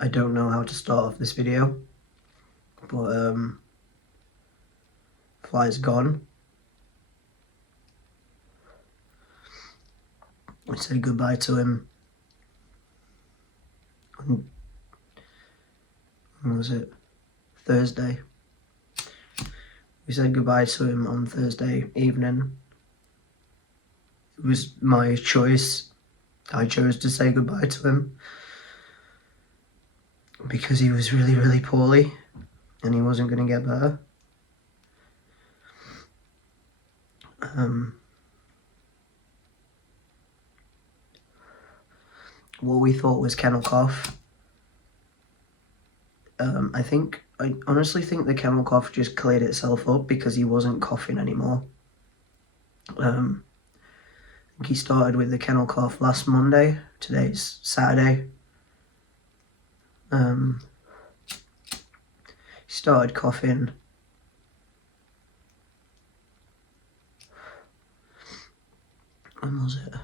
I don't know how to start off this video, but Fly's gone. We said goodbye to him on, when was it? Thursday. We said goodbye to him on Thursday evening. It was my choice. I chose to say goodbye to him because he was really, really poorly and he wasn't going to get better. What we thought was kennel cough. I honestly think the kennel cough just cleared itself up because he wasn't coughing anymore. I think he started with the kennel cough last Monday. Today's Saturday. He started coughing. When was it?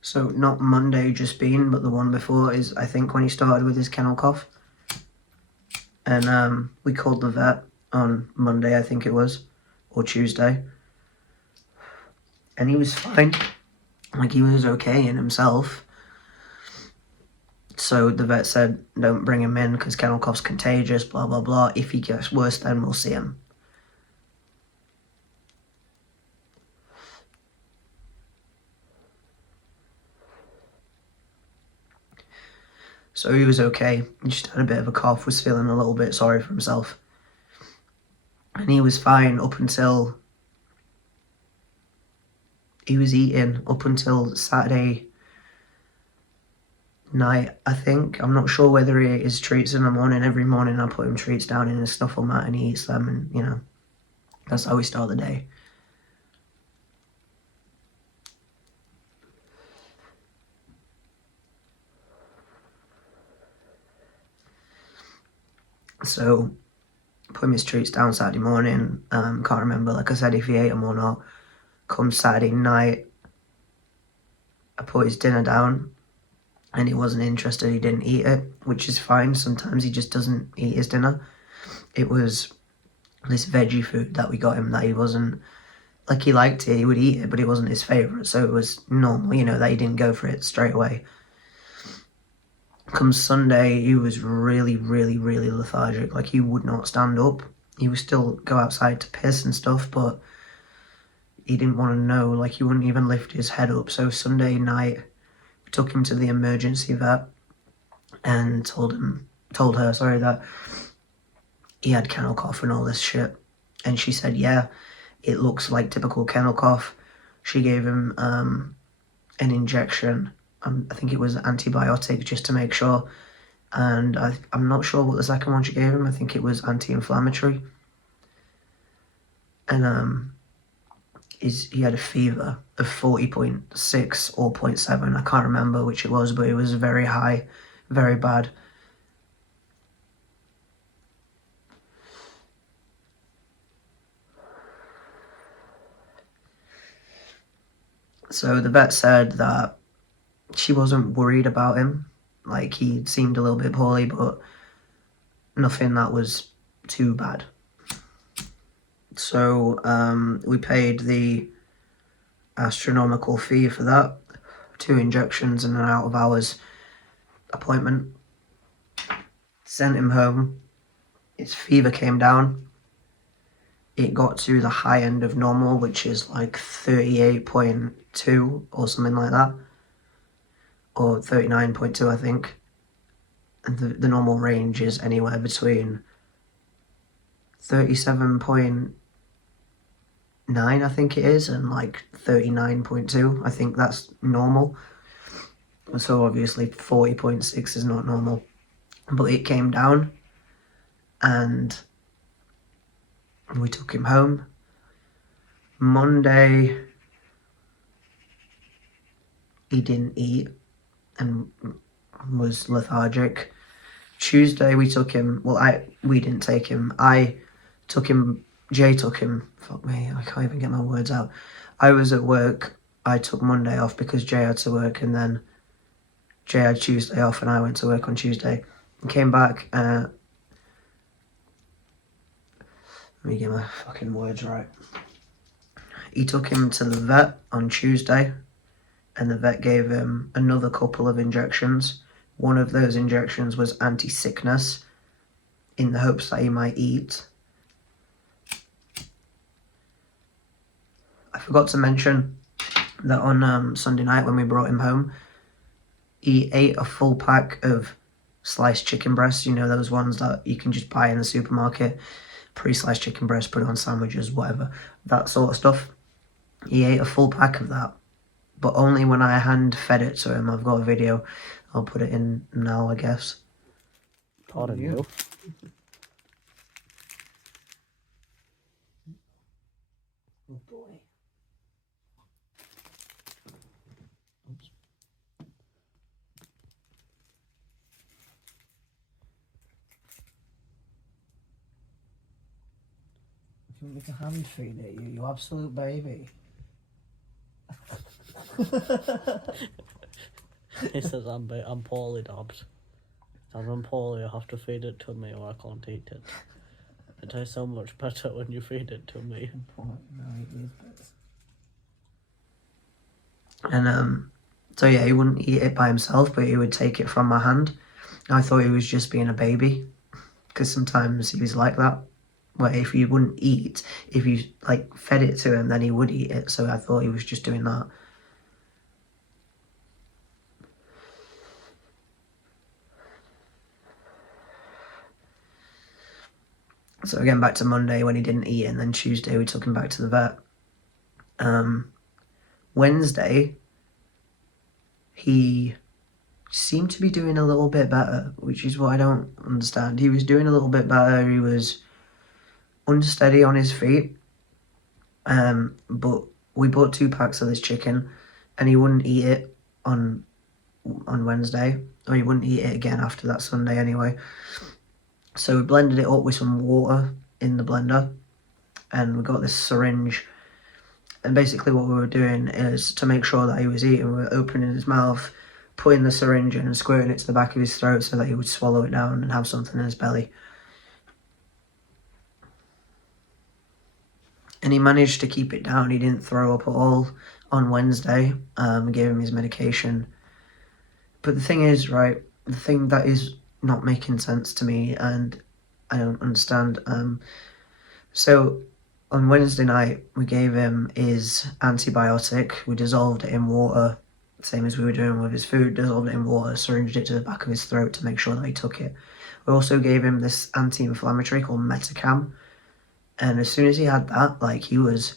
So not Monday just been, but the one before is, I think, when he started with his kennel cough. And we called the vet on Monday, I think it was, or Tuesday. And he was fine. Like, he was okay in himself. So the vet said, don't bring him in because kennel cough's contagious, blah, blah, blah. If he gets worse, then we'll see him. So he was okay. He just had a bit of a cough, was feeling a little bit sorry for himself. And he was fine up until he was eating, up until Saturday night, I think. I'm not sure whether he ate his treats in the morning. Every morning I put him treats down in his snuffle mat and he eats them, and, you know, that's how we start the day. So, put him his treats down Saturday morning. Can't remember, like I said, if he ate them or not. Come Saturday night, I put his dinner down and he wasn't interested. He didn't eat it, which is fine. Sometimes he just doesn't eat his dinner. It was this veggie food that we got him that he wasn't, like, he liked it, he would eat it, but it wasn't his favourite. So it was normal, you know, that he didn't go for it straight away. Come Sunday, he was really, really, really lethargic. Like, he would not stand up. He would still go outside to piss and stuff, but he didn't want to know. Like, he wouldn't even lift his head up. So Sunday night, we took him to the emergency vet and told her that he had kennel cough and all this shit. And she said, yeah, it looks like typical kennel cough. She gave him an injection. I think it was antibiotic, just to make sure. And I'm not sure what the second one she gave him. I think it was anti-inflammatory. And he had a fever of 40.6 or 0.7. I can't remember which it was, but it was very high, very bad. So the vet said that she wasn't worried about him. Like, he seemed a little bit poorly, but nothing that was too bad. So we paid the astronomical fee for that. 2 injections and an out of hours appointment. Sent him home. His fever came down. It got to the high end of normal, which is like 38.2 or something like that. Or 39.2, I think. And the normal range is anywhere between 37.9, I think it is, and like 39.2. I think that's normal. So obviously 40.6 is not normal. But it came down and we took him home. Monday, he didn't eat and was lethargic. Tuesday we took him, we didn't take him, I took him, Jay took him, fuck me, I can't even get my words out. I was at work, I took Monday off because Jay had to work, and then Jay had Tuesday off and I went to work on Tuesday. Came back, let me get my fucking words right. He took him to the vet on Tuesday, and the vet gave him another couple of injections. One of those injections was anti-sickness, in the hopes that he might eat. I forgot to mention that on Sunday night when we brought him home, he ate a full pack of sliced chicken breasts, you know, those ones that you can just buy in the supermarket, pre-sliced chicken breast, put it on sandwiches, whatever, that sort of stuff. He ate a full pack of that, but only when I hand fed it to him. I've got a video, I'll put it in now, I guess. Pardon you. Oh boy. Oops. You want me to hand feed it, you absolute baby? He says I'm poorly, Dobbs. As I'm poorly, I have to feed it to me or I can't eat it. It tastes so much better when you feed it to me. And so yeah, he wouldn't eat it by himself, but he would take it from my hand. I thought he was just being a baby, because sometimes he was like that, where if you wouldn't eat, if you like fed it to him, then he would eat it. So I thought he was just doing that. So again, back to Monday when he didn't eat it, and then Tuesday we took him back to the vet. Wednesday, he seemed to be doing a little bit better, which is what I don't understand. He was doing a little bit better. He was unsteady on his feet. But we bought 2 packs of this chicken, and he wouldn't eat it on Wednesday, or he wouldn't eat it again after that Sunday anyway. So we blended it up with some water in the blender, and we got this syringe. And basically what we were doing is, to make sure that he was eating, we were opening his mouth, putting the syringe in and squirting it to the back of his throat so that he would swallow it down and have something in his belly. And he managed to keep it down. He didn't throw up at all on Wednesday. We gave him his medication. But the thing is, right, the thing that is not making sense to me, and I don't understand. So on Wednesday night, we gave him his antibiotic. We dissolved it in water, same as we were doing with his food, dissolved it in water, syringed it to the back of his throat to make sure that he took it. We also gave him this anti-inflammatory called Metacam. And as soon as he had that, like, he was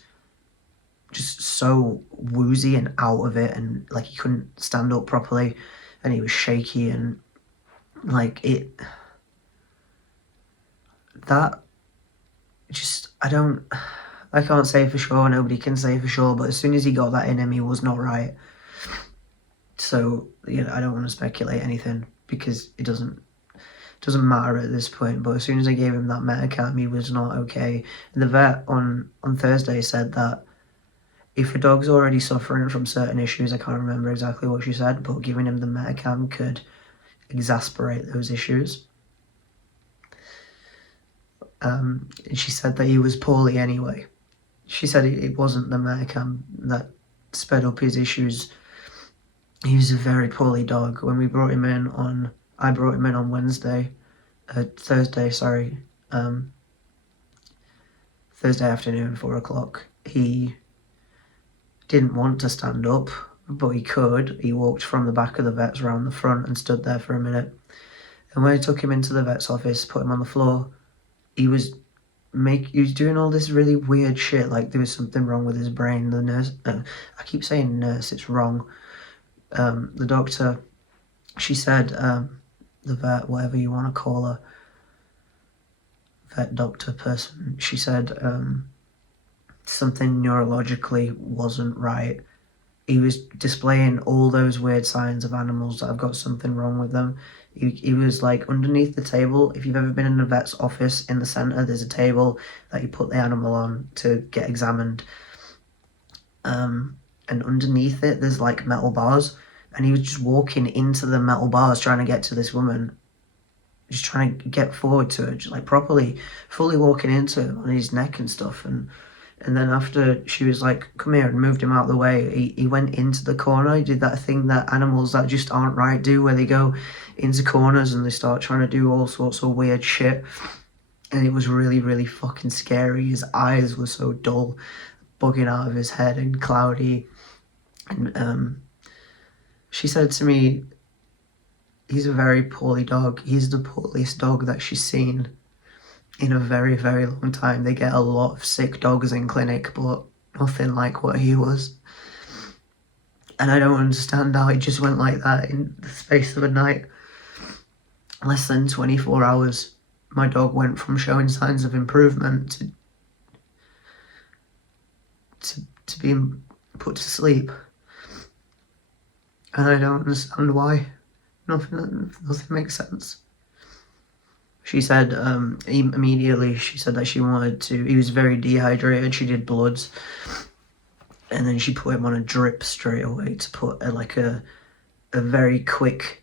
just so woozy and out of it, and like he couldn't stand up properly, and he was shaky, and like that just, I can't say for sure, nobody can say for sure, but as soon as he got that in him, he was not right. So, you know, I don't want to speculate anything, because it doesn't matter at this point. But as soon as I gave him that Metacam, he was not okay. And the vet on Thursday said that if a dog's already suffering from certain issues, I can't remember exactly what she said, but giving him the Metacam could exasperate those issues. And she said that he was poorly anyway. She said it wasn't the Metacam that sped up his issues. He was a very poorly dog. When I brought him in on Thursday, Thursday afternoon, 4 o'clock. He didn't want to stand up, but he could. He walked from the back of the vet's around the front and stood there for a minute. And when I took him into the vet's office, put him on the floor, he was doing all this really weird shit, like there was something wrong with his brain. The nurse, I keep saying nurse, it's wrong. The doctor, she said, the vet, whatever you want to call her, vet, doctor, person, she said something neurologically wasn't right. He was displaying all those weird signs of animals that have got something wrong with them. He was like underneath the table. If you've ever been in a vet's office, in the centre there's a table that you put the animal on to get examined. And underneath it there's like metal bars, and he was just walking into the metal bars trying to get to this woman. just trying to get forward to it, just like properly, fully walking into him on his neck and stuff. And then after she was like, come here, and moved him out of the way, he went into the corner. He did that thing that animals that just aren't right do, where they go into corners and they start trying to do all sorts of weird shit. And it was really, really fucking scary. His eyes were so dull, bugging out of his head and cloudy. And she said to me, he's a very poorly dog. He's the poorliest dog that she's seen in a very, very long time. They get a lot of sick dogs in clinic, but nothing like what he was. And I don't understand how it just went like that in the space of a night. Less than 24 hours, my dog went from showing signs of improvement to being put to sleep. And I don't understand why. Nothing makes sense. She said immediately, she said that she wanted to, he was very dehydrated, she did bloods, and then she put him on a drip straight away to put a very quick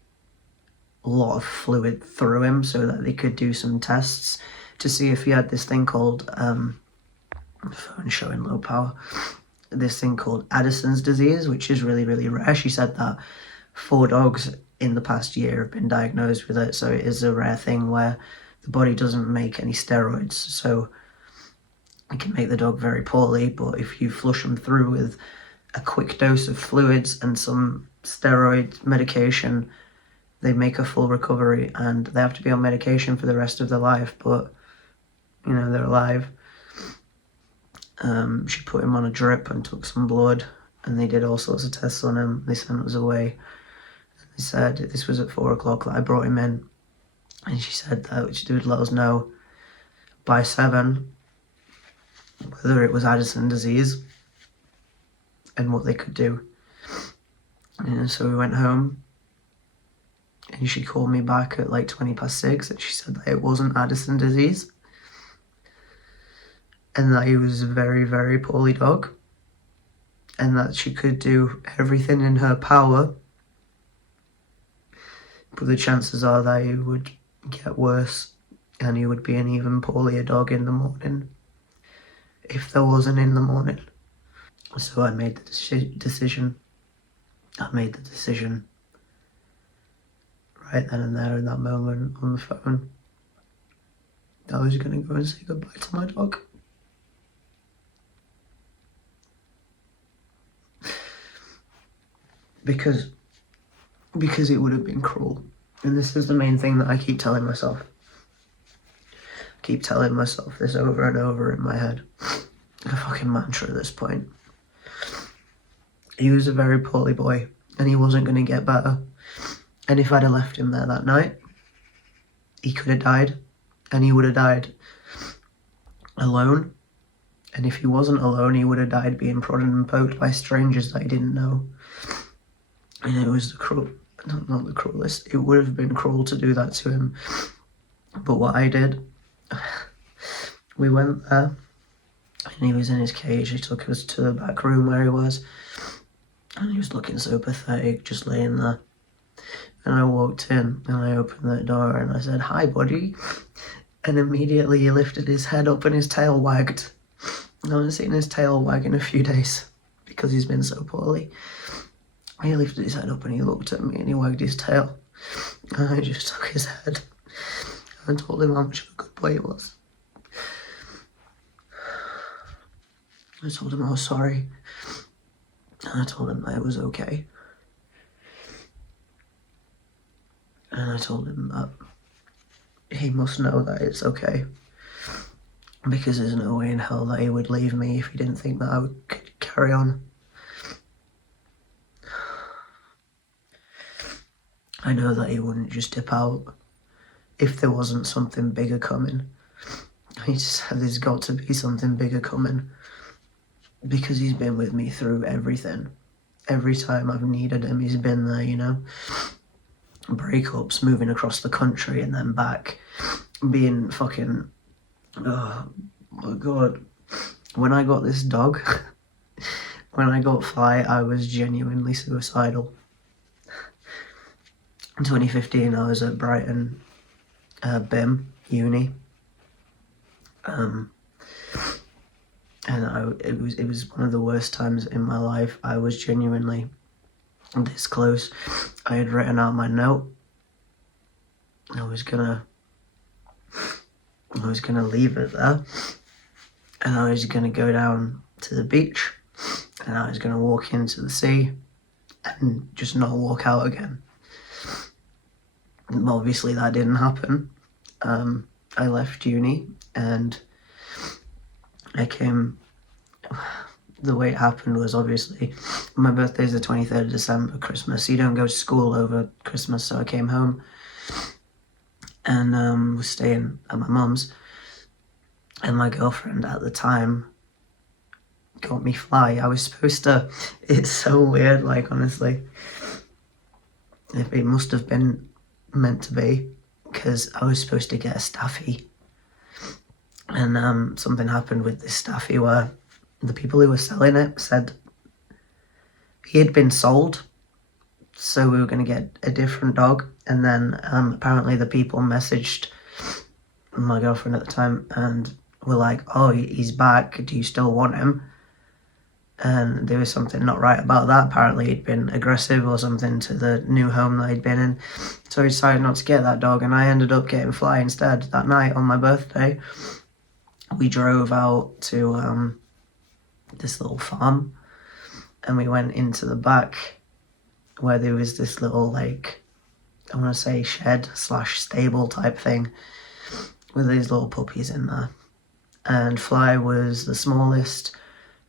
lot of fluid through him so that they could do some tests to see if he had this thing called, phone showing low power, this thing called Addison's disease, which is really, really rare. She said that 4 dogs in the past year have been diagnosed with it, so it is a rare thing where the body doesn't make any steroids, so it can make the dog very poorly. But if you flush them through with a quick dose of fluids and some steroid medication, they make a full recovery, and they have to be on medication for the rest of their life, but they're alive. She put him on a drip and took some blood, and they did all sorts of tests on him. They sent us away. They said this was at 4 o'clock that I brought him in, and she said that she would let us know by 7 whether it was Addison disease and what they could do. And so we went home, and she called me back at like 6:20, and she said that it wasn't Addison disease and that he was a very, very poorly dog, and that she could do everything in her power, but the chances are that he would get worse and he would be an even poorlier dog in the morning, if there wasn't in the morning. So I made the decision. I made the decision right then and there in that moment on the phone that I was going to go and say goodbye to my dog. Because it would have been cruel. And this is the main thing that I keep telling myself. I keep telling myself this over and over in my head. A fucking mantra at this point. He was a very poorly boy, and he wasn't going to get better. And if I'd have left him there that night, he could have died, and he would have died alone. And if he wasn't alone, he would have died being prodded and poked by strangers that he didn't know. And it was not the cruelest. It would have been cruel to do that to him. But what I did, we went there, and he was in his cage. He took us to the back room where he was, and he was looking so pathetic, just laying there. And I walked in, and I opened that door, and I said, "Hi, buddy." And immediately he lifted his head up and his tail wagged. I haven't seen his tail wag in a few days because he's been so poorly. He lifted his head up and he looked at me and he wagged his tail. And I just took his head and told him how much of a good boy he was. I told him I was sorry. And I told him that it was okay. And I told him that he must know that it's okay. Because there's no way in hell that he would leave me if he didn't think that I could carry on. I know that he wouldn't just dip out if there wasn't something bigger coming. He just said there's got to be something bigger coming, because he's been with me through everything. Every time I've needed him, he's been there, Breakups, moving across the country and then back, being fucking, oh my God. When I got this dog, when I got Fly, I was genuinely suicidal. In 2015, I was at Brighton, BIM, uni. And it was one of the worst times in my life. I was genuinely this close. I had written out my note. I was gonna leave it there, and I was gonna go down to the beach, and I was gonna walk into the sea, and just not walk out again. And obviously, that didn't happen. I left uni, and I came. The way it happened was obviously my birthday's the 23rd of December, Christmas. So you don't go to school over Christmas, so I came home and was staying at my mum's. And my girlfriend at the time got me fly. I was supposed to. It's so weird, like, honestly. It must have been meant to be, because I was supposed to get a staffy. And something happened with this staffy where the people who were selling it said he had been sold, so we were going to get a different dog. And then apparently the people messaged my girlfriend at the time and were like, oh, he's back, do you still want him? And there was something not right about that. Apparently he'd been aggressive or something to the new home that he'd been in, so he decided not to get that dog, and I ended up getting Fly instead. That night on my birthday, we drove out to this little farm, and we went into the back where there was this little, like, I want to say shed / stable type thing with these little puppies in there. And Fly was the smallest,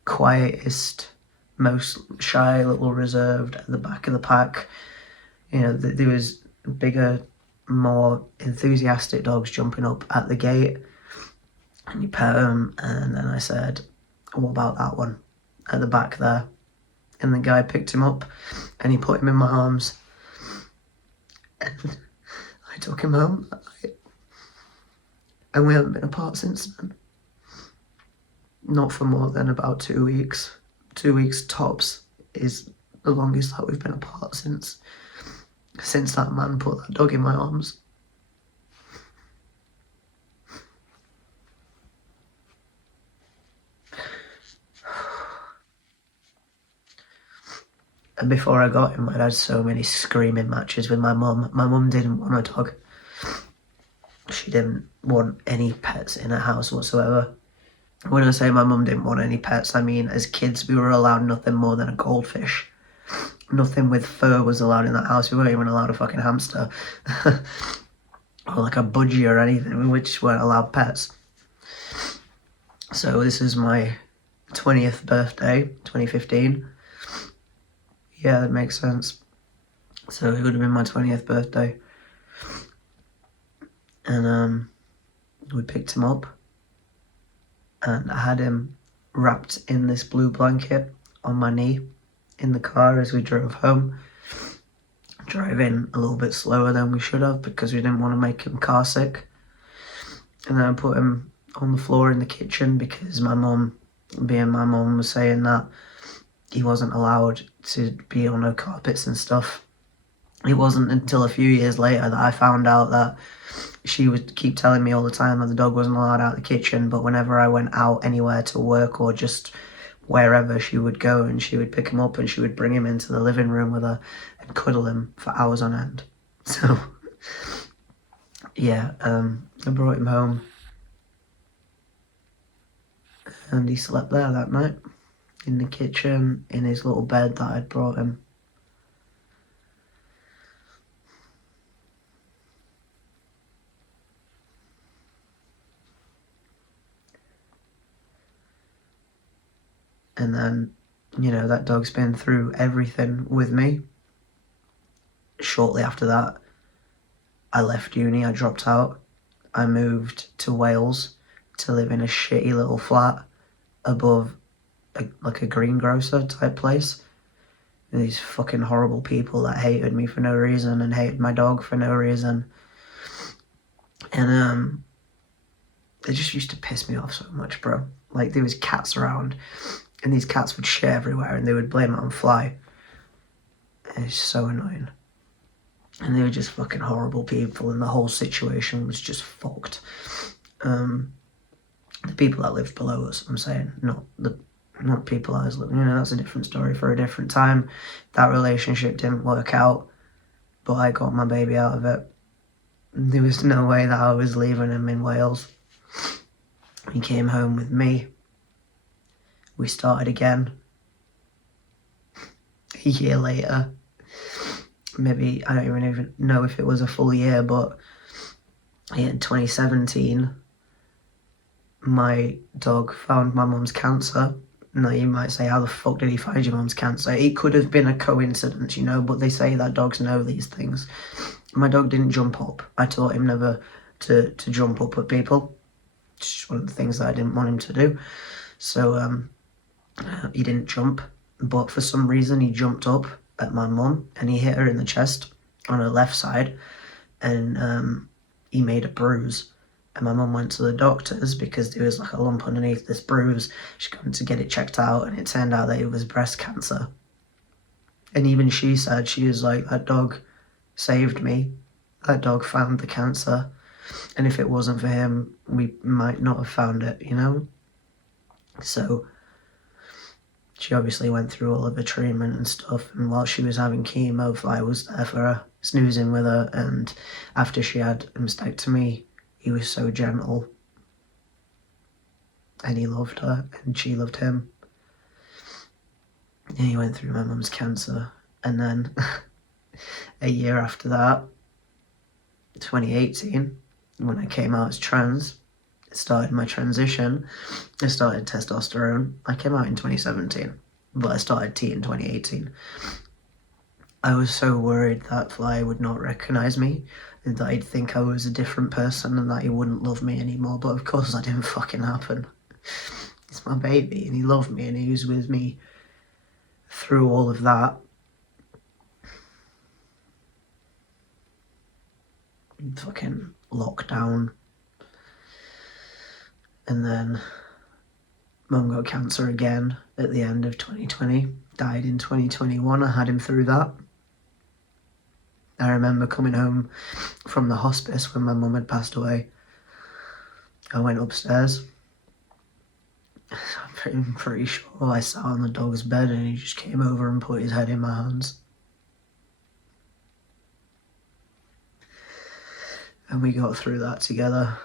quietest, most shy, little reserved at the back of the pack. You know, there was bigger, more enthusiastic dogs jumping up at the gate, and you pet them, and then I said, what about that one at the back there? And the guy picked him up and he put him in my arms, and I took him home, and we haven't been apart since then. Not for more than about 2 weeks. 2 weeks tops is the longest that we've been apart since that man put that dog in my arms. And before I got him, I'd had so many screaming matches with my mum. My mum didn't want a dog. She didn't want any pets in her house whatsoever. When I say my mum didn't want any pets, I mean as kids we were allowed nothing more than a goldfish. Nothing with fur was allowed in that house. We weren't even allowed a fucking hamster. Or like a budgie or anything. We just weren't allowed pets. So this is my 20th birthday, 2015. Yeah, that makes sense. So it would have been my 20th birthday. And we picked him up, and I had him wrapped in this blue blanket on my knee in the car as we drove home, driving a little bit slower than we should have because we didn't want to make him car sick. And then I put him on the floor in the kitchen because my mum, being my mum, was saying that he wasn't allowed to be on no carpets and stuff. It wasn't until a few years later that I found out that she would keep telling me all the time that the dog wasn't allowed out of the kitchen, but whenever I went out anywhere to work or just wherever, she would go and she would pick him up and she would bring him into the living room with her and cuddle him for hours on end. So, yeah, I brought him home and he slept there that night in the kitchen in his little bed that I'd brought him. And then, you know, that dog's been through everything with me. Shortly after that, I left uni, I dropped out. I moved to Wales to live in a shitty little flat above like a greengrocer type place. And these fucking horrible people that hated me for no reason and hated my dog for no reason. And they just used to piss me off so much, bro. Like, there was cats around, and these cats would shit everywhere, and they would blame it on Fly. And it's so annoying. and they were just fucking horrible people, and the whole situation was just fucked. The people that lived below us, I'm saying, not people I was living, that's a different story for a different time. That relationship didn't work out, but I got my baby out of it. There was no way that I was leaving him in Wales. He came home with me. We started again. A year later, maybe, I don't even know if it was a full year, but in 2017, my dog found my mum's cancer. Now you might say, how the fuck did he find your mum's cancer? It could have been a coincidence, but they say that dogs know these things. My dog didn't jump up. I taught him never to jump up at people. It's just one of the things that I didn't want him to do. So he didn't jump, but for some reason he jumped up at my mum and he hit her in the chest on her left side, and he made a bruise. And my mum went to the doctors because there was like a lump underneath this bruise. She went to get it checked out, and it turned out that it was breast cancer. And even she said, she was like, that dog saved me. That dog found the cancer. And if it wasn't for him, we might not have found it, So she obviously went through all of her treatment and stuff. And while she was having chemo, I was there for her, snoozing with her. And after she had a mastectomy, he was so gentle, and he loved her, and she loved him. And he went through my mum's cancer, and then a year after that, 2018, when I came out as trans, started my transition. I started testosterone. I came out in 2017, but I started T in 2018. I was so worried that Fly would not recognise me, and that he'd think I was a different person and that he wouldn't love me anymore, but of course that didn't fucking happen. It's my baby, and he loved me, and he was with me through all of that. Fucking lockdown. And then Mum got cancer again at the end of 2020, died in 2021. I had him through that. I remember coming home from the hospice when my mum had passed away. I went upstairs. I'm pretty sure I sat on the dog's bed and he just came over and put his head in my hands. And we got through that together.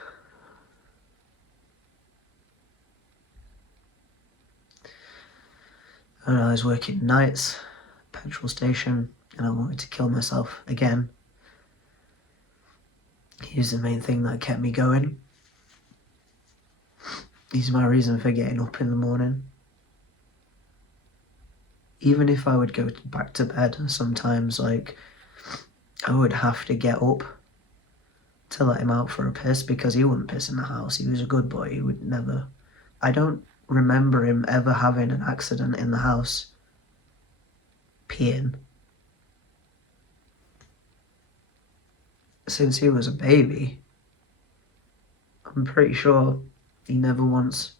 And I was working nights, petrol station, and I wanted to kill myself again. He's the main thing that kept me going. He's my reason for getting up in the morning. Even if I would go back to bed, sometimes, I would have to get up to let him out for a piss, because he wouldn't piss in the house. He was a good boy. He would never... I don't remember him ever having an accident in the house peeing. Since he was a baby, I'm pretty sure he never once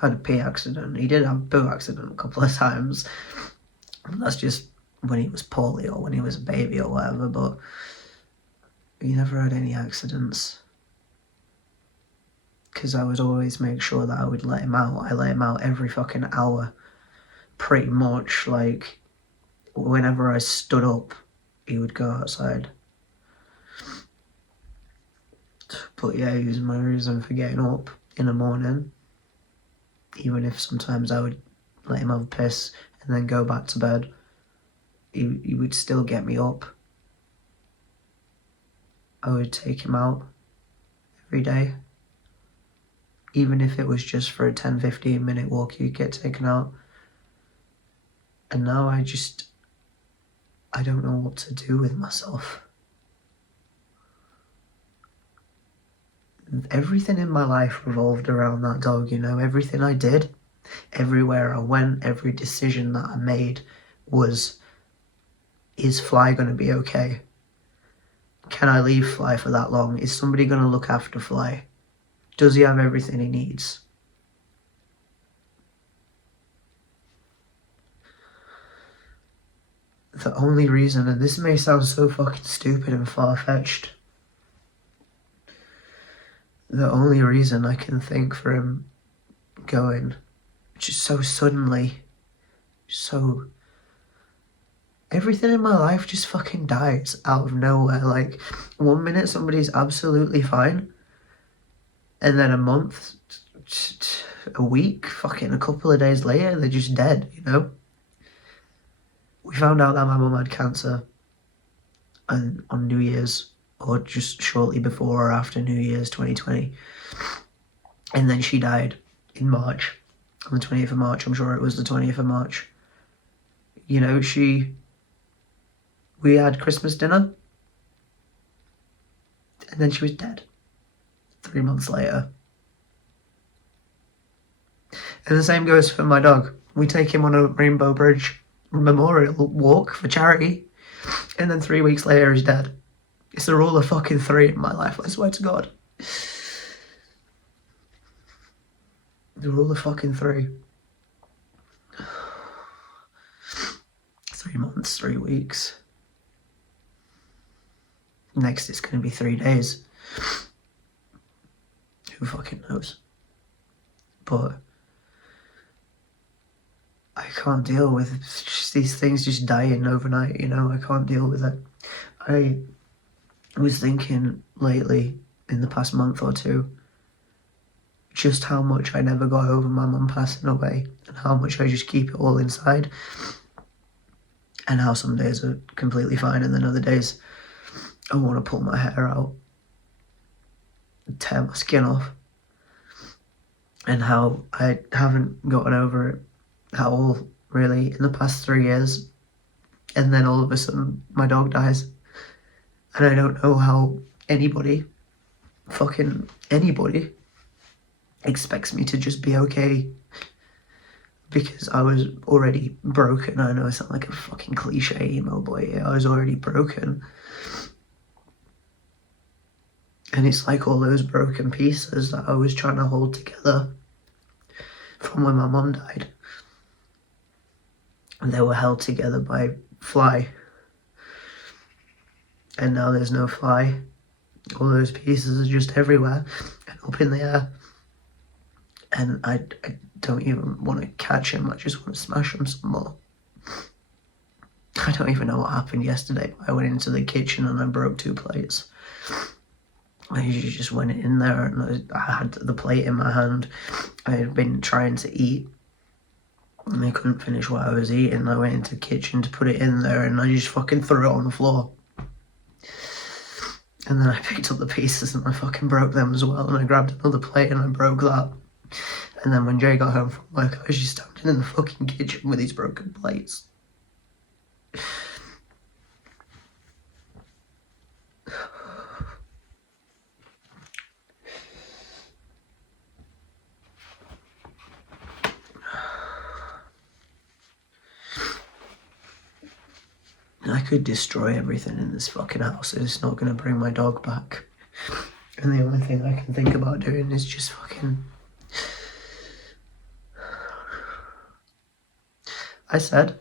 had a pee accident. He did have a poo accident a couple of times. That's just when he was poorly or when he was a baby or whatever, but he never had any accidents. Because I would always make sure that I would let him out. I let him out every fucking hour. Pretty much, whenever I stood up, he would go outside. But yeah, he was my reason for getting up in the morning. Even if sometimes I would let him have a piss and then go back to bed, he would still get me up. I would take him out every day. Even if it was just for a 10-15 minute walk, he'd get taken out. And now I don't know what to do with myself. Everything in my life revolved around that dog, everything I did, everywhere I went, every decision that I made was, is Fly going to be okay? Can I leave Fly for that long? Is somebody going to look after Fly? Does he have everything he needs? the only reason, and this may sound so fucking stupid and far-fetched, the only reason I can think for him going just so suddenly, so everything in my life just fucking dies out of nowhere. Like, 1 minute somebody's absolutely fine, and then a month, a week, fucking a couple of days later, they're just dead, you know? We found out that my mum had cancer on New Year's, or just shortly before or after New Year's 2020. And then she died in March, on the 20th of March. I'm sure it was the 20th of March. You know, we had Christmas dinner, and then she was dead 3 months later. And the same goes for my dog. We take him on a Rainbow Bridge memorial walk for charity, and then 3 weeks later he's dead. It's the rule of fucking three in my life, I swear to God. The rule of fucking three. 3 months, 3 weeks. Next it's going to be 3 days. Who fucking knows? But I can't deal with just these things just dying overnight, you know? I can't deal with it. I was thinking lately, in the past month or two, just how much I never got over my mum passing away, and how much I just keep it all inside, and how some days are completely fine, and then other days I want to pull my hair out, tear my skin off, and how I haven't gotten over it at all, really, in the past 3 years. And then all of a sudden my dog dies, and I don't know how anybody, fucking anybody, expects me to just be okay, because I was already broken. I know I sound like a fucking cliche emo boy here. I was already broken, and it's like all those broken pieces that I was trying to hold together from when my mum died, and they were held together by Fly, and now there's no Fly. All those pieces are just everywhere and up in the air, and I don't even want to catch him. I just want to smash him some more. I don't even know what happened yesterday. I went into the kitchen and I broke 2 plates. I just went in there and I had the plate in my hand. I had been trying to eat and I couldn't finish what I was eating. I went into the kitchen to put it in there and I just fucking threw it on the floor. And then I picked up the pieces and I fucking broke them as well, and I grabbed another plate and I broke that. And then when Jay got home from work, I was just standing in the fucking kitchen with these broken plates. I could destroy everything in this fucking house, and it's not going to bring my dog back. And the only thing I can think about doing is just fucking... I said,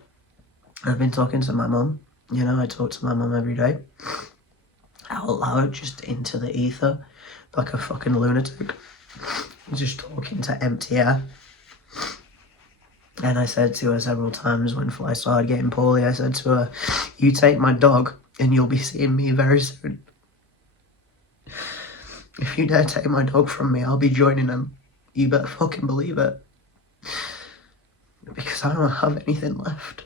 I've been talking to my mum. You know, I talk to my mum every day. Out loud, just into the ether, like a fucking lunatic. Just talking to empty air. And I said to her several times when Fly started getting poorly, I said to her, you take my dog and you'll be seeing me very soon. If you dare take my dog from me, I'll be joining him. You better fucking believe it. Because I don't have anything left.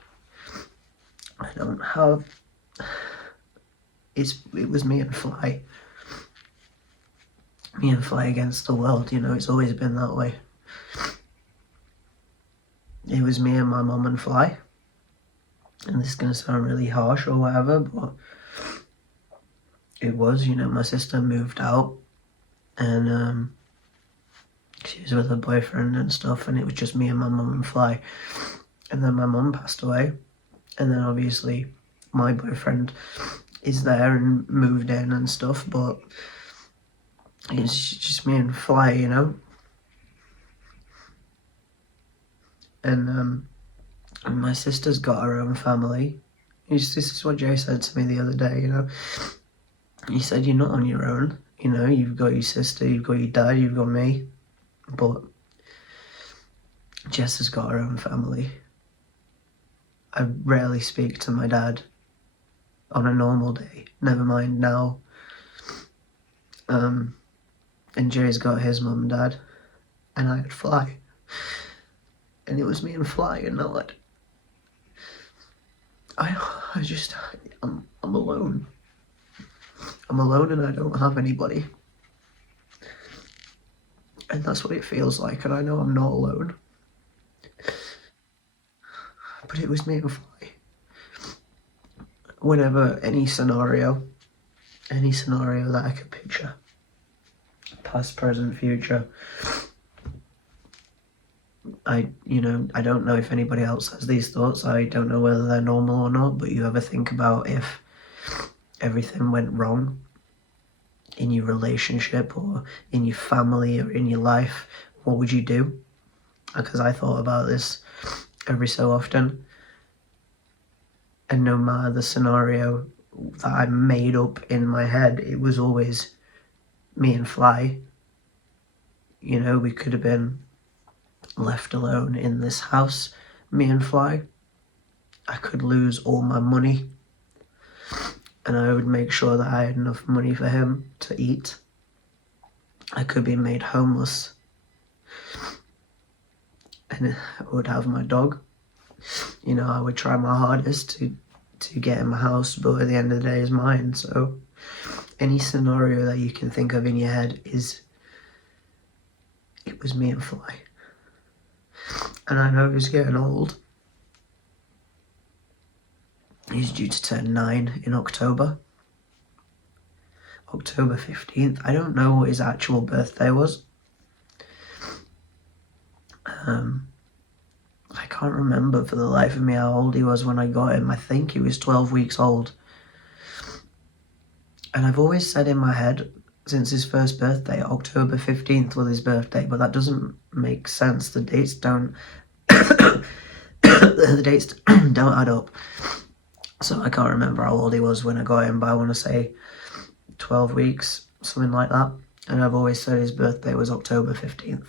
I don't have... It was me and Fly. Me and Fly against the world, you know, it's always been that way. It was me and my mum and Fly. And this is going to sound really harsh or whatever, but it was, you know, my sister moved out and she was with her boyfriend and stuff, and it was just me and my mum and Fly. And then my mum passed away, and then obviously my boyfriend is there and moved in and stuff, but it's just me and Fly, you know. And my sister's got her own family, This is what Jay said to me the other day, you know. He said, you're not on your own. You know, you've got your sister, you've got your dad, you've got me. But Jess has got her own family. I rarely speak to my dad on a normal day, never mind now. And Jay's got his mum and dad, and I had Fly. And it was me and Fly, and now I'm alone. I'm alone and I don't have anybody. And that's what it feels like, and I know I'm not alone. But it was me and Fly. Whenever any scenario that I could picture, past, present, future, I don't know if anybody else has these thoughts. I don't know whether they're normal or not, but you ever think about if everything went wrong in your relationship or in your family or in your life, what would you do? Because I thought about this every so often, and no matter the scenario that I made up in my head, it was always me and Fly. You know, we could have been left alone in this house, me and Fly. I could lose all my money, and I would make sure that I had enough money for him to eat. I could be made homeless, and I would have my dog. You know, I would try my hardest to get in my house, but at the end of the day, it's mine. So any scenario that you can think of in your head it was me and Fly. And I know he's getting old. He's due to turn 9 in October. October 15th. I don't know what his actual birthday was. I can't remember for the life of me how old he was when I got him. I think he was 12 weeks old. And I've always said in my head, since his first birthday, October 15th was his birthday, but that doesn't make sense. The dates don't the dates don't add up. So I can't remember how old he was when I got him, but I want to say 12 weeks, something like that. And I've always said his birthday was October 15th.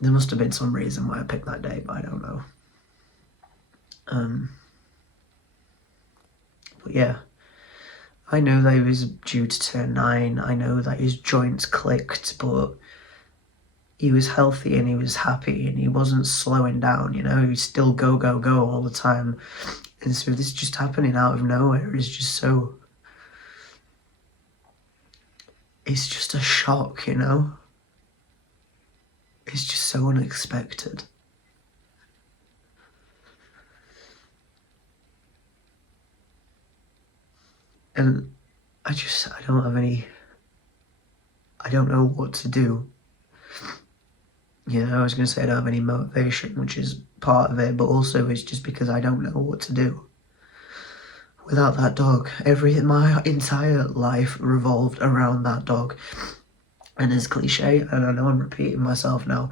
There must have been some reason why I picked that date, but I don't know. But yeah, I know that he was due to turn 9. I know that his joints clicked, but he was healthy and he was happy and he wasn't slowing down, you know. He was still go, go, go all the time. And so this just happening out of nowhere is just so... It's just a shock, you know. It's just so unexpected. And I don't know what to do. You know, I was going to say I don't have any motivation, which is part of it, but also it's just because I don't know what to do. Without that dog, my entire life revolved around that dog. And as cliche, and I know I'm repeating myself now,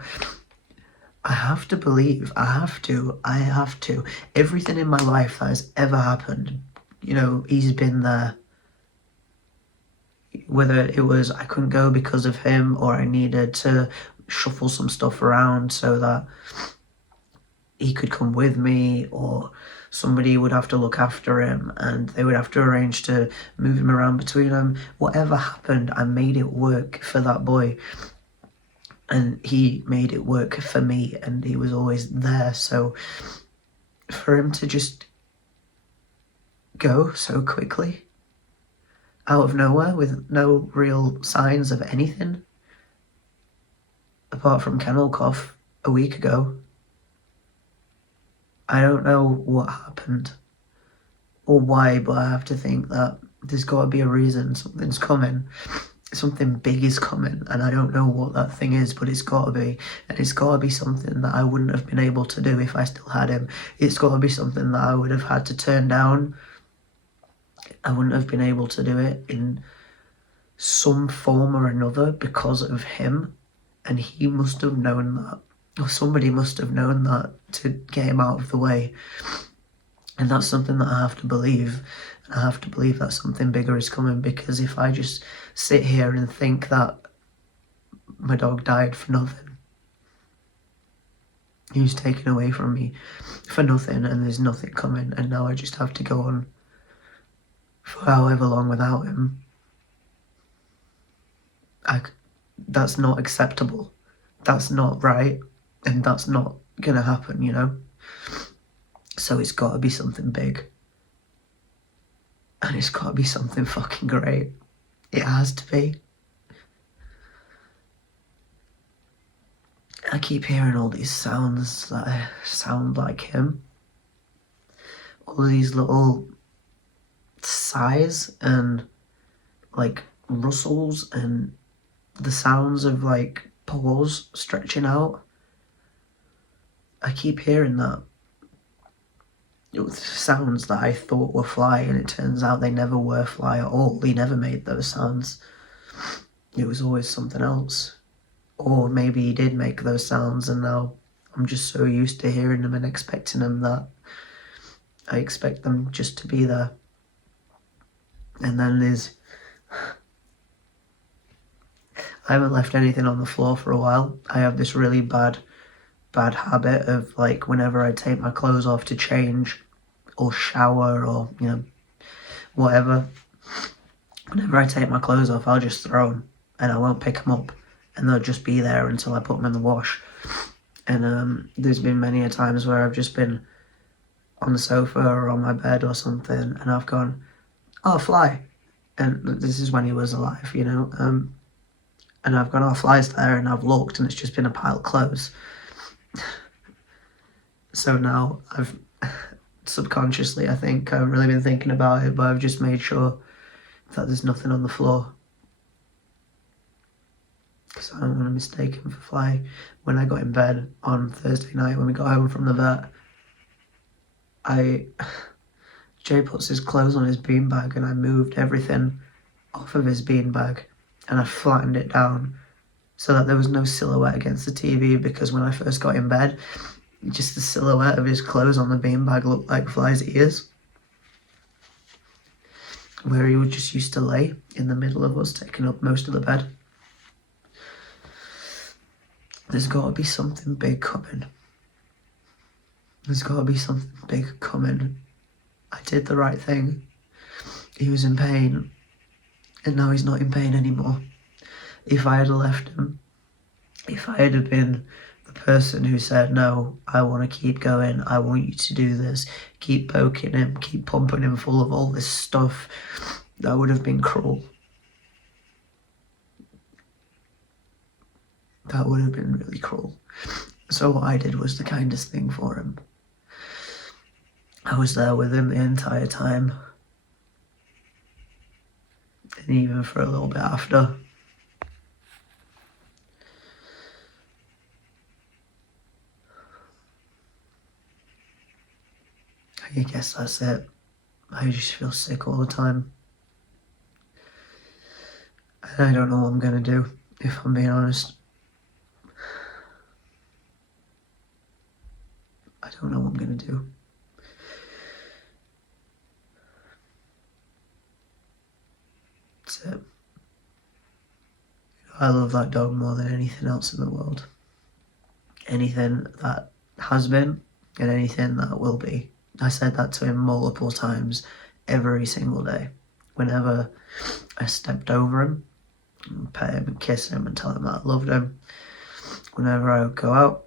I have to believe, I have to. Everything in my life that has ever happened, you know, he's been there. Whether it was I couldn't go because of him, or I needed to shuffle some stuff around so that he could come with me, or somebody would have to look after him and they would have to arrange to move him around between them. Whatever happened, I made it work for that boy. And he made it work for me, and he was always there. So for him to just go so quickly, out of nowhere, with no real signs of anything, apart from kennel cough a week ago, I don't know what happened or why, but I have to think that there's got to be a reason. Something's coming. Something big is coming, and I don't know what that thing is, but it's got to be. And it's got to be something that I wouldn't have been able to do if I still had him. It's got to be something that I would have had to turn down. I wouldn't have been able to do it in some form or another because of him. And he must have known that, or somebody must have known that, to get him out of the way. And that's something that I have to believe. I have to believe that something bigger is coming, because if I just sit here and think that my dog died for nothing, he was taken away from me for nothing, and there's nothing coming, and now I just have to go on for however long without him, that's not acceptable. That's not right, and that's not gonna happen, you know? So it's gotta be something big. And it's gotta be something fucking great. It has to be. I keep hearing all these sounds that sound like him. All these little sighs and like rustles and the sounds of like paws stretching out. I keep hearing that. It was sounds that I thought were fly, and it turns out they never were fly at all. He never made those sounds. It was always something else. Or maybe he did make those sounds, and now I'm just so used to hearing them and expecting them that I expect them just to be there. And then I haven't left anything on the floor for a while. I have this really bad habit of, like, whenever I take my clothes off to change or shower or, you know, whatever, whenever I take my clothes off, I'll just throw them and I won't pick them up, and they'll just be there until I put them in the wash. And there's been many a times where I've just been on the sofa or on my bed or something, and I've gone, oh, fly. And this is when he was alive, you know. And I've gone, oh, fly's there, and I've looked, and it's just been a pile of clothes. So now I've subconsciously, I think, I haven't really been thinking about it, but I've just made sure that there's nothing on the floor, because I don't want to mistake him for Fly. When I got in bed on Thursday night, when we got home from the vet, Jay puts his clothes on his beanbag, and I moved everything off of his beanbag, and I flattened it down so that there was no silhouette against the TV, because when I first got in bed, just the silhouette of his clothes on the beanbag looked like Fly's ears, where he would just used to lay in the middle of us, taking up most of the bed. There's got to be something big coming. There's got to be something big coming. I did the right thing. He was in pain, and now he's not in pain anymore. If I had left him, if I had been the person who said, no, I want to keep going, I want you to do this, keep poking him, keep pumping him full of all this stuff, that would have been cruel. That would have been really cruel. So what I did was the kindest thing for him. I was there with him the entire time, and even for a little bit after. I guess that's it. I just feel sick all the time. And I don't know what I'm gonna do, if I'm being honest. I don't know what I'm gonna do. That's it. I love that dog more than anything else in the world. Anything that has been, and anything that will be. I said that to him multiple times, every single day. Whenever I stepped over him, and pet him and kiss him and tell him that I loved him. Whenever I would go out,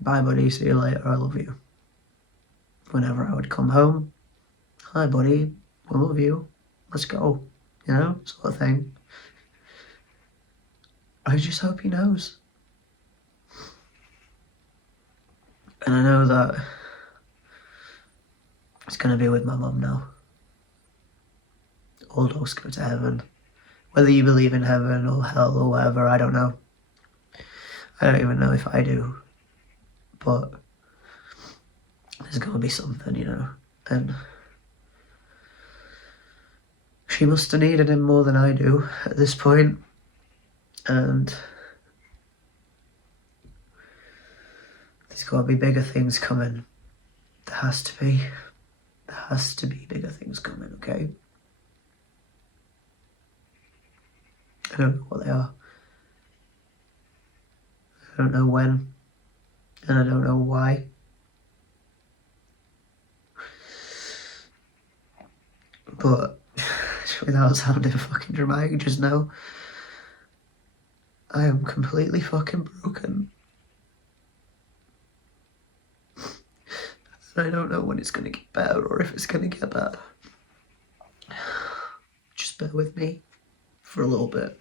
bye buddy, see you later, I love you. Whenever I would come home, hi buddy, I love you, let's go, you know, sort of thing. I just hope he knows. And I know that it's going to be with my mum now. All dogs go to heaven. Whether you believe in heaven or hell or whatever, I don't know. I don't even know if I do. But there's got to be something, you know. And she must have needed him more than I do at this point. And there's got to be bigger things coming. There has to be. There has to be bigger things coming, okay? I don't know what they are. I don't know when, and I don't know why. But without sounding fucking dramatic, just know I am completely fucking broken. And I don't know when it's gonna get better or if it's gonna get better. Just bear with me for a little bit.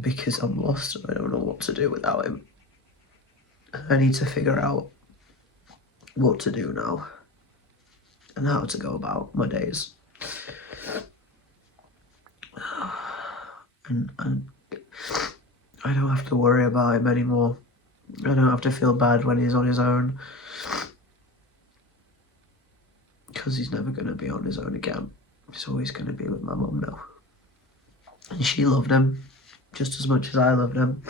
Because I'm lost and I don't know what to do without him. And I need to figure out what to do now and how to go about my days. And I don't have to worry about him anymore. I don't have to feel bad when he's on his own. Because he's never going to be on his own again. He's always going to be with my mum now. And she loved him just as much as I loved him.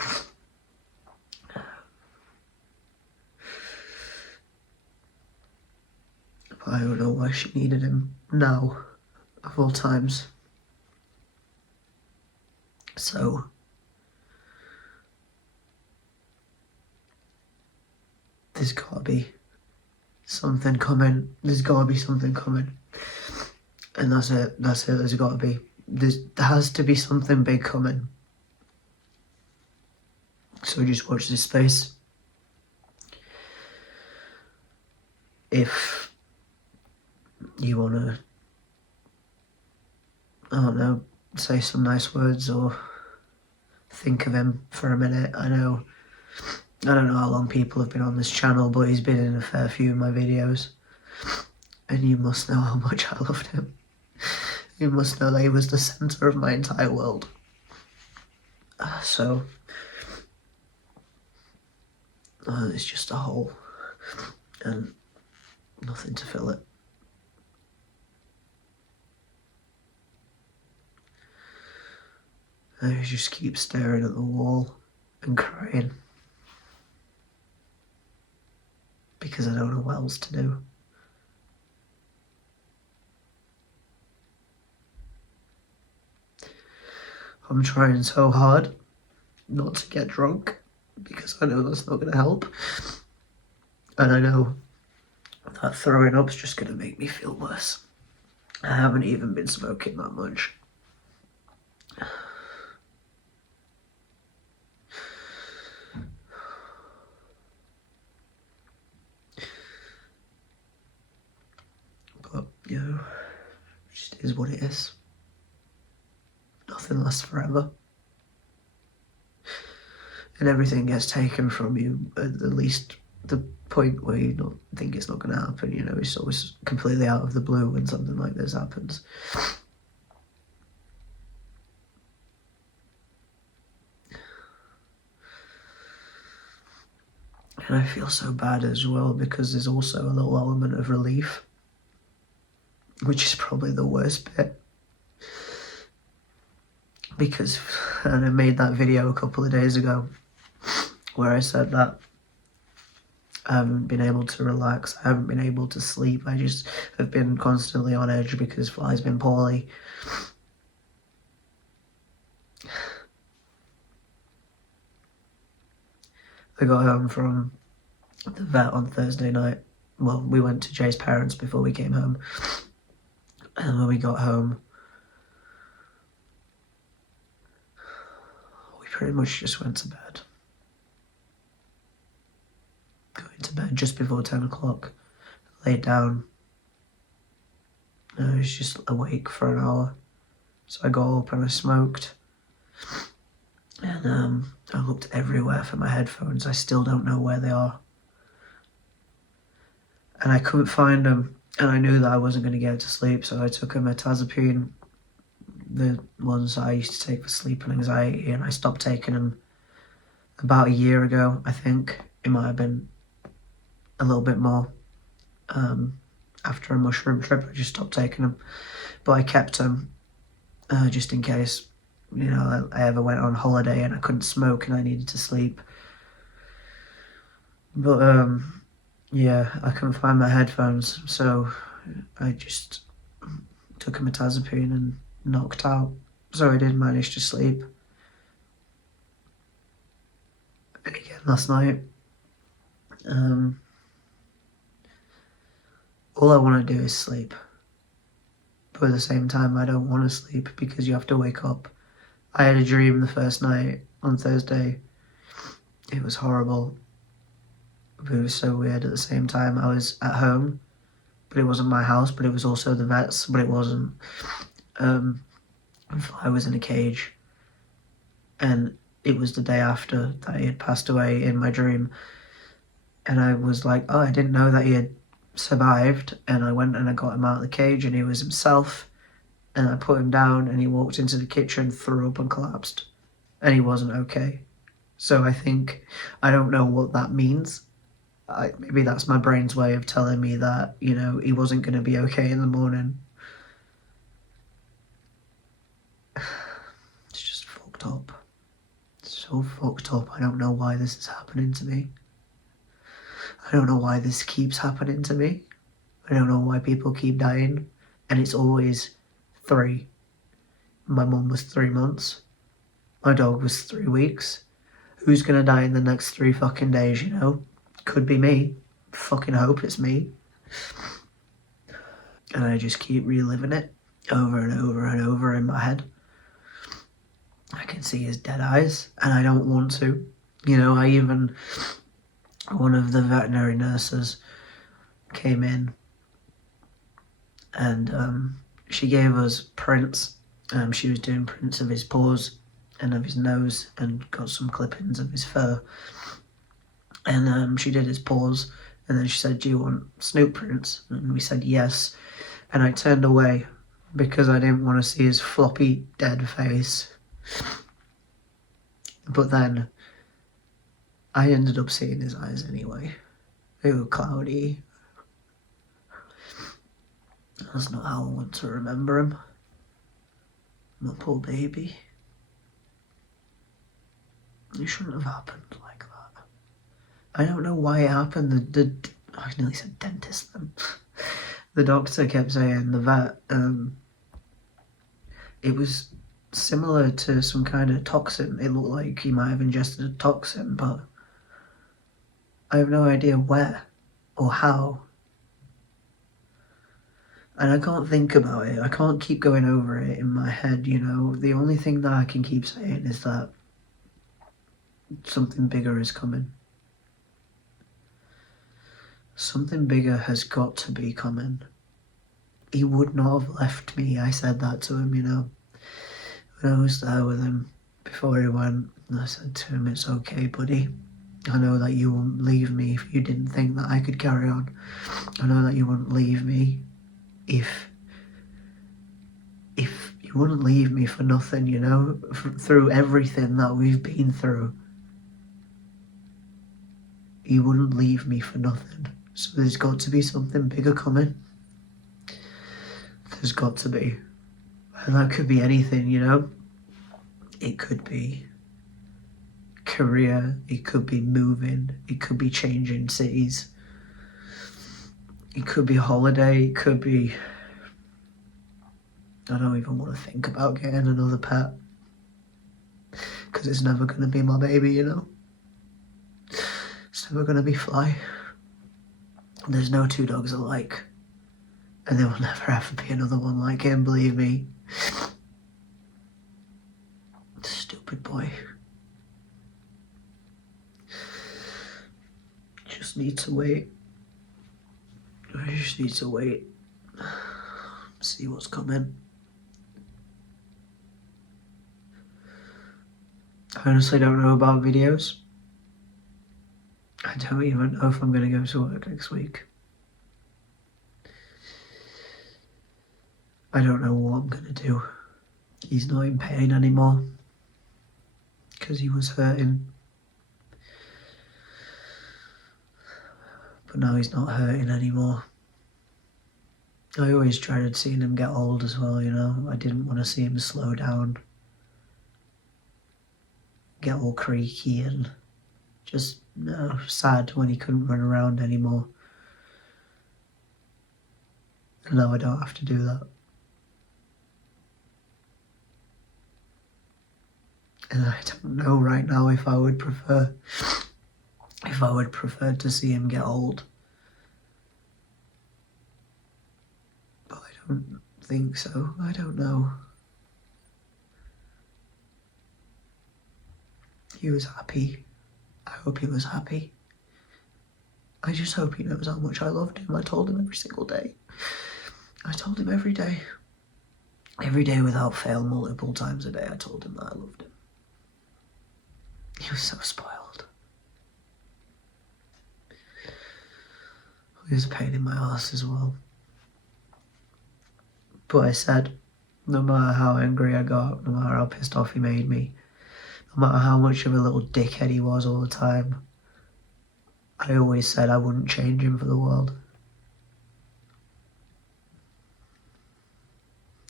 But I don't know why she needed him now, of all times. So, there's gotta be something coming. There's gotta be something coming. And that's it. There's gotta be. There has to be something big coming. So just watch this space. If you wanna, I don't know, say some nice words or think of him for a minute. I don't know how long people have been on this channel, but he's been in a fair few of my videos. And you must know how much I loved him. You must know that he was the centre of my entire world. So, it's just a hole. And nothing to fill it. I just keep staring at the wall and crying. Because I don't know what else to do. I'm trying so hard not to get drunk because I know that's not going to help. And I know that throwing up's just going to make me feel worse. I haven't even been smoking that much. But, you know, it just is what it is. Nothing lasts forever. And everything gets taken from you at least the point where you don't think it's not going to happen. You know, it's always completely out of the blue when something like this happens. And I feel so bad as well because there's also a little element of relief, which is probably the worst bit. Because, and I made that video a couple of days ago where I said that I haven't been able to relax, I haven't been able to sleep, I just have been constantly on edge because Fly's been poorly. I got home from the vet on Thursday night. Well, we went to Jay's parents before we came home. And when we got home, we pretty much just went to bed. Going to bed just before 10 o'clock. Laid down. I was just awake for an hour. So I got up and I smoked. And I looked everywhere for my headphones. I still don't know where they are. And I couldn't find them. And I knew that I wasn't going to get to sleep, so I took a metazapine, the ones I used to take for sleep and anxiety, and I stopped taking them about a year ago, I think. It might have been a little bit more. After a mushroom trip, I just stopped taking them. But I kept them just in case, you know, I ever went on holiday and I couldn't smoke and I needed to sleep. But Yeah, I couldn't find my headphones, so I just took a metazapine and knocked out. So I did manage to sleep. And again last night, um, all I want to do is sleep. But at the same time, I don't want to sleep because you have to wake up. I had a dream the first night on Thursday. It was horrible. But it was so weird at the same time. I was at home, but it wasn't my house, but it was also the vet's, but it wasn't. Um, I was in a cage, and it was the day after that he had passed away in my dream. And I was like, oh, I didn't know that he had survived. And I went and I got him out of the cage, and he was himself. And I put him down, and he walked into the kitchen, threw up, and collapsed. And he wasn't okay. So I think, I don't know what that means. Maybe that's my brain's way of telling me that, you know, he wasn't going to be okay in the morning. It's just fucked up. It's so fucked up. I don't know why this is happening to me. I don't know why this keeps happening to me. I don't know why people keep dying. And it's always 3. My mum was 3 months. My dog was 3 weeks. Who's gonna die in the next 3 fucking days, you know? Could be me. Fucking hope it's me. And I just keep reliving it over and over and over in my head. I can see his dead eyes, and I don't want to. You know, one of the veterinary nurses came in, and she gave us prints. She was doing prints of his paws and of his nose, and got some clippings of his fur. And she did his paws, and then she said, do you want snoot prints? And we said yes. And I turned away because I didn't want to see his floppy dead face. But then I ended up seeing his eyes anyway. They were cloudy. That's not how I want to remember him. My poor baby. It shouldn't have happened like that. I don't know why it happened. I nearly said dentist then. The doctor kept saying, the vet, it was similar to some kind of toxin. It looked like he might have ingested a toxin, but I have no idea where or how. And I can't think about it. I can't keep going over it in my head, you know. The only thing that I can keep saying is that something bigger is coming. Something bigger has got to be coming. He would not have left me. I said that to him, you know. When I was there with him before he went, I said to him, it's okay, buddy. I know that you wouldn't leave me if you didn't think that I could carry on. I know that you wouldn't leave me if you wouldn't leave me for nothing, you know, through everything that we've been through. You wouldn't leave me for nothing. So there's got to be something bigger coming. There's got to be. And that could be anything, you know. It could be career, it could be moving, it could be changing cities, it could be holiday, it could be, I don't even want to think about getting another pet, because it's never going to be my baby, you know. It's never going to be Fly. There's no 2 dogs alike, and there will never ever be another one like him, believe me. Stupid boy. Just need to wait. I just need to wait. See what's coming. I honestly don't know about videos. I don't even know if I'm going to go to work next week. I don't know what I'm going to do. He's not in pain anymore because he was hurting. But now he's not hurting anymore. I always dreaded seeing him get old as well, you know. I didn't want to see him slow down, get all creaky and just sad when he couldn't run around anymore. And now I don't have to do that. And I don't know right now if I would prefer to see him get old. But I don't think so. I don't know. He was happy. I hope he was happy. I just hope he knows how much I loved him. I told him every single day. I told him every day. Every day without fail, multiple times a day, I told him that I loved him. He was so spoiled. He was a pain in my ass as well. But I said, no matter how angry I got, no matter how pissed off he made me, no matter how much of a little dickhead he was all the time, I always said I wouldn't change him for the world.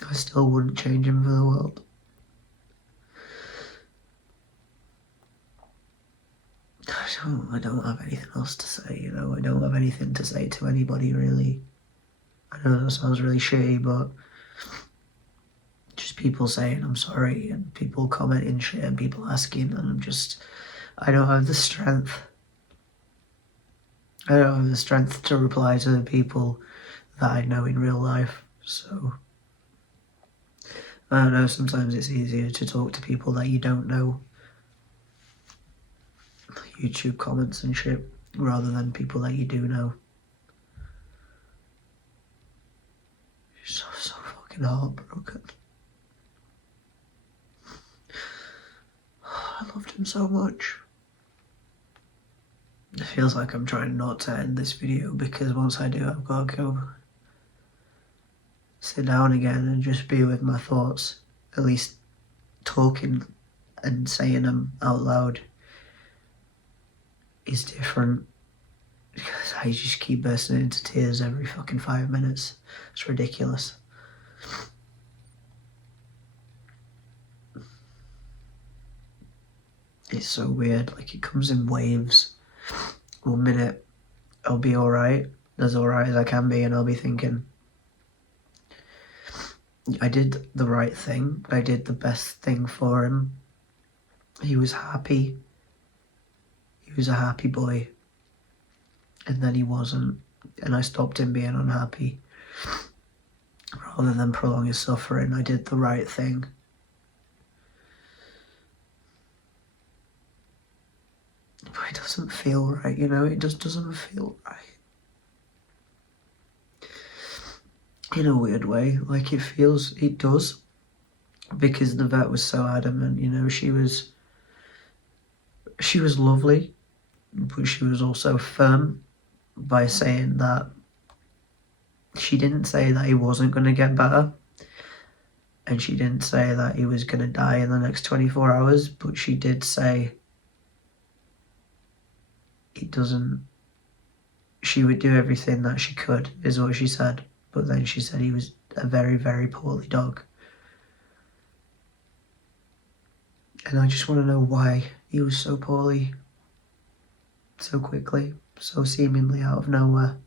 I still wouldn't change him for the world. I don't have anything else to say, you know. I don't have anything to say to anybody, really. I know that sounds really shitty, but just people saying I'm sorry and people commenting shit and people asking, and I don't have the strength. I don't have the strength to reply to the people that I know in real life, so I don't know, sometimes it's easier to talk to people that you don't know. YouTube comments and shit, rather than people that you do know. So fucking heartbroken. I loved him so much. It feels like I'm trying not to end this video because once I do, I've got to go sit down again and just be with my thoughts. At least talking and saying them out loud is different because I just keep bursting into tears every fucking 5 minutes. It's ridiculous. It's so weird, like it comes in waves. 1 minute I'll be alright, as alright as I can be, and I'll be thinking, I did the right thing, I did the best thing for him. He was happy. He was a happy boy. And then he wasn't, and I stopped him being unhappy. Rather than prolong his suffering, I did the right thing. But it doesn't feel right, you know, it just doesn't feel right. In a weird way, like it does, because the vet was so adamant, you know, she was lovely, but she was also firm by saying that she didn't say that he wasn't going to get better, and she didn't say that he was going to die in the next 24 hours, but she did say she would do everything that she could, is what she said. But then she said he was a very, very poorly dog. And I just want to know why he was so poorly, so quickly, so seemingly out of nowhere.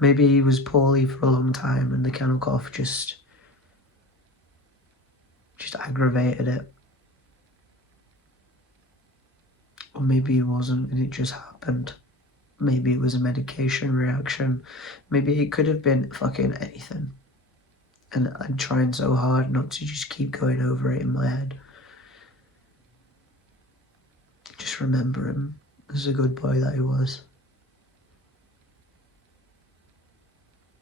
Maybe he was poorly for a long time and the kennel cough just aggravated it. Or maybe he wasn't and it just happened. Maybe it was a medication reaction. Maybe it could have been fucking anything. And I'm trying so hard not to just keep going over it in my head. Just remember him as a good boy that he was.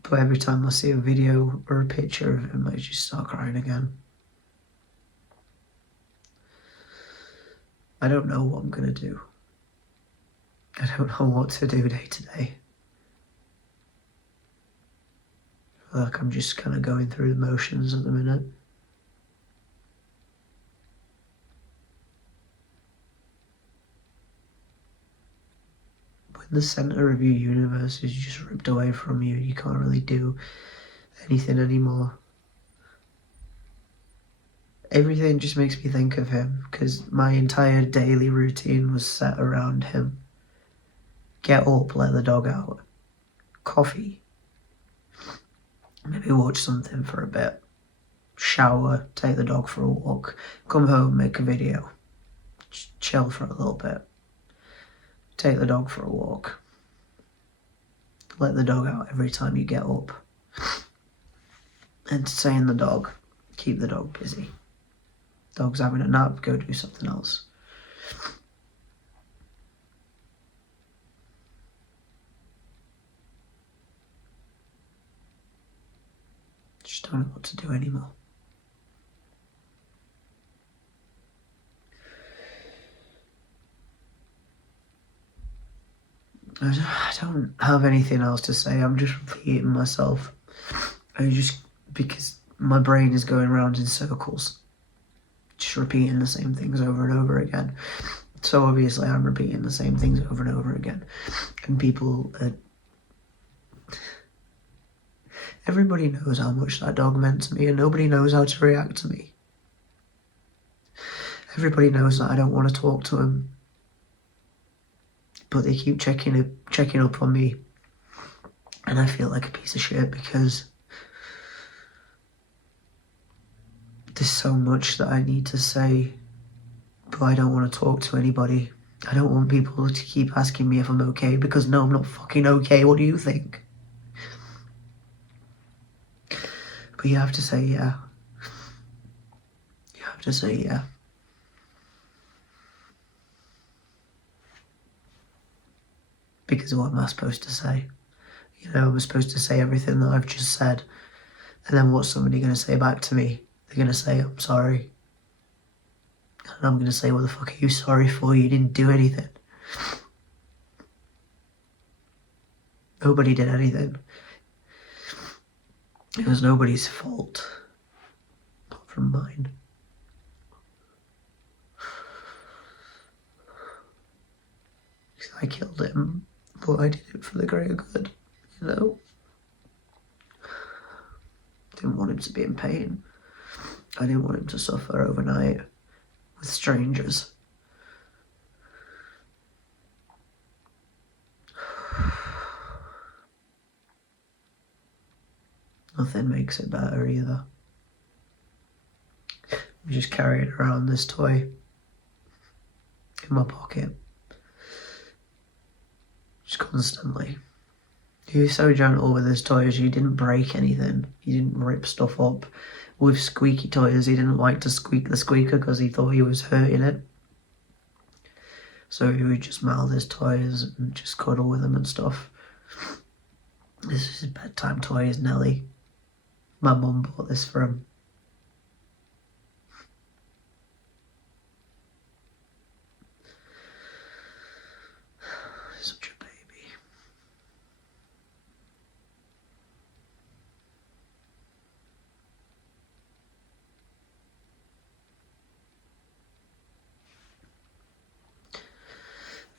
But every time I see a video or a picture of him, I just start crying again. I don't know what I'm gonna do. I don't know what to do day to day. I feel like I'm just kind of going through the motions at the minute. When the center of your universe is just ripped away from you, you can't really do anything anymore. Everything just makes me think of him, because my entire daily routine was set around him. Get up, let the dog out. Coffee, maybe watch something for a bit, shower, take the dog for a walk, come home, make a video, chill for a little bit, take the dog for a walk, let the dog out every time you get up, entertain the dog, keep the dog busy. Dog's having a nap, go do something else. Just don't know what to do anymore. I don't have anything else to say. I'm just repeating myself. Because my brain is going around in circles, just repeating the same things over and over again. So obviously I'm repeating the same things over and over again. And everybody knows how much that dog meant to me, and nobody knows how to react to me. Everybody knows that I don't want to talk to him, but they keep checking up on me, and I feel like a piece of shit because there's so much that I need to say, but I don't want to talk to anybody. I don't want people to keep asking me if I'm okay, because no, I'm not fucking okay. What do you think? But you have to say yeah. You have to say yeah. Because what am I supposed to say? You know, I'm supposed to say everything that I've just said, and then what's somebody going to say back to me? They're going to say, I'm sorry. And I'm going to say, what the fuck are you sorry for? You didn't do anything. Nobody did anything. It was nobody's fault, apart from mine. I killed him, but I did it for the greater good, you know? Didn't want him to be in pain. I didn't want him to suffer overnight with strangers. Nothing makes it better either. I'm just carrying around this toy in my pocket. Just constantly. He was so gentle with his toys. He didn't break anything. He didn't rip stuff up. With squeaky toys, he didn't like to squeak the squeaker because he thought he was hurting it. So he would just mouth his toys and just cuddle with them and stuff. This is his bedtime toy, is Nelly. My mum bought this for him. Such a baby.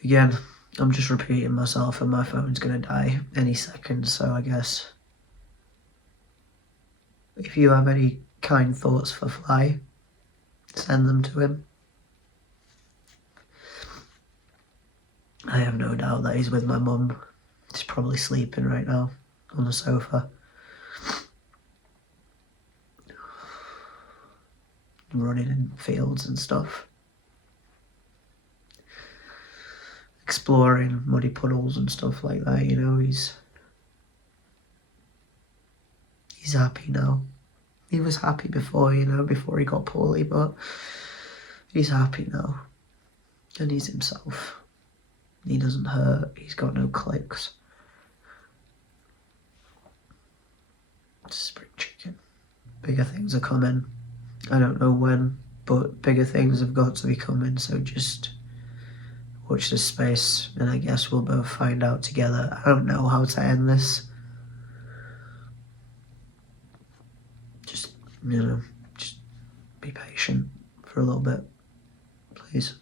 Again, I'm just repeating myself, and my phone's gonna die any second, so I guess if you have any kind thoughts for Fly, send them to him. I have no doubt that he's with my mum. He's probably sleeping right now on the sofa. Running in fields and stuff. Exploring muddy puddles and stuff like that, you know, he's happy now. He was happy before, you know, before he got poorly, but he's happy now. And he's himself. He doesn't hurt, he's got no clicks. Spring chicken. Bigger things are coming. I don't know when, but bigger things have got to be coming, so just watch this space, and I guess we'll both find out together. I don't know how to end this. Just, you know, just be patient for a little bit, please.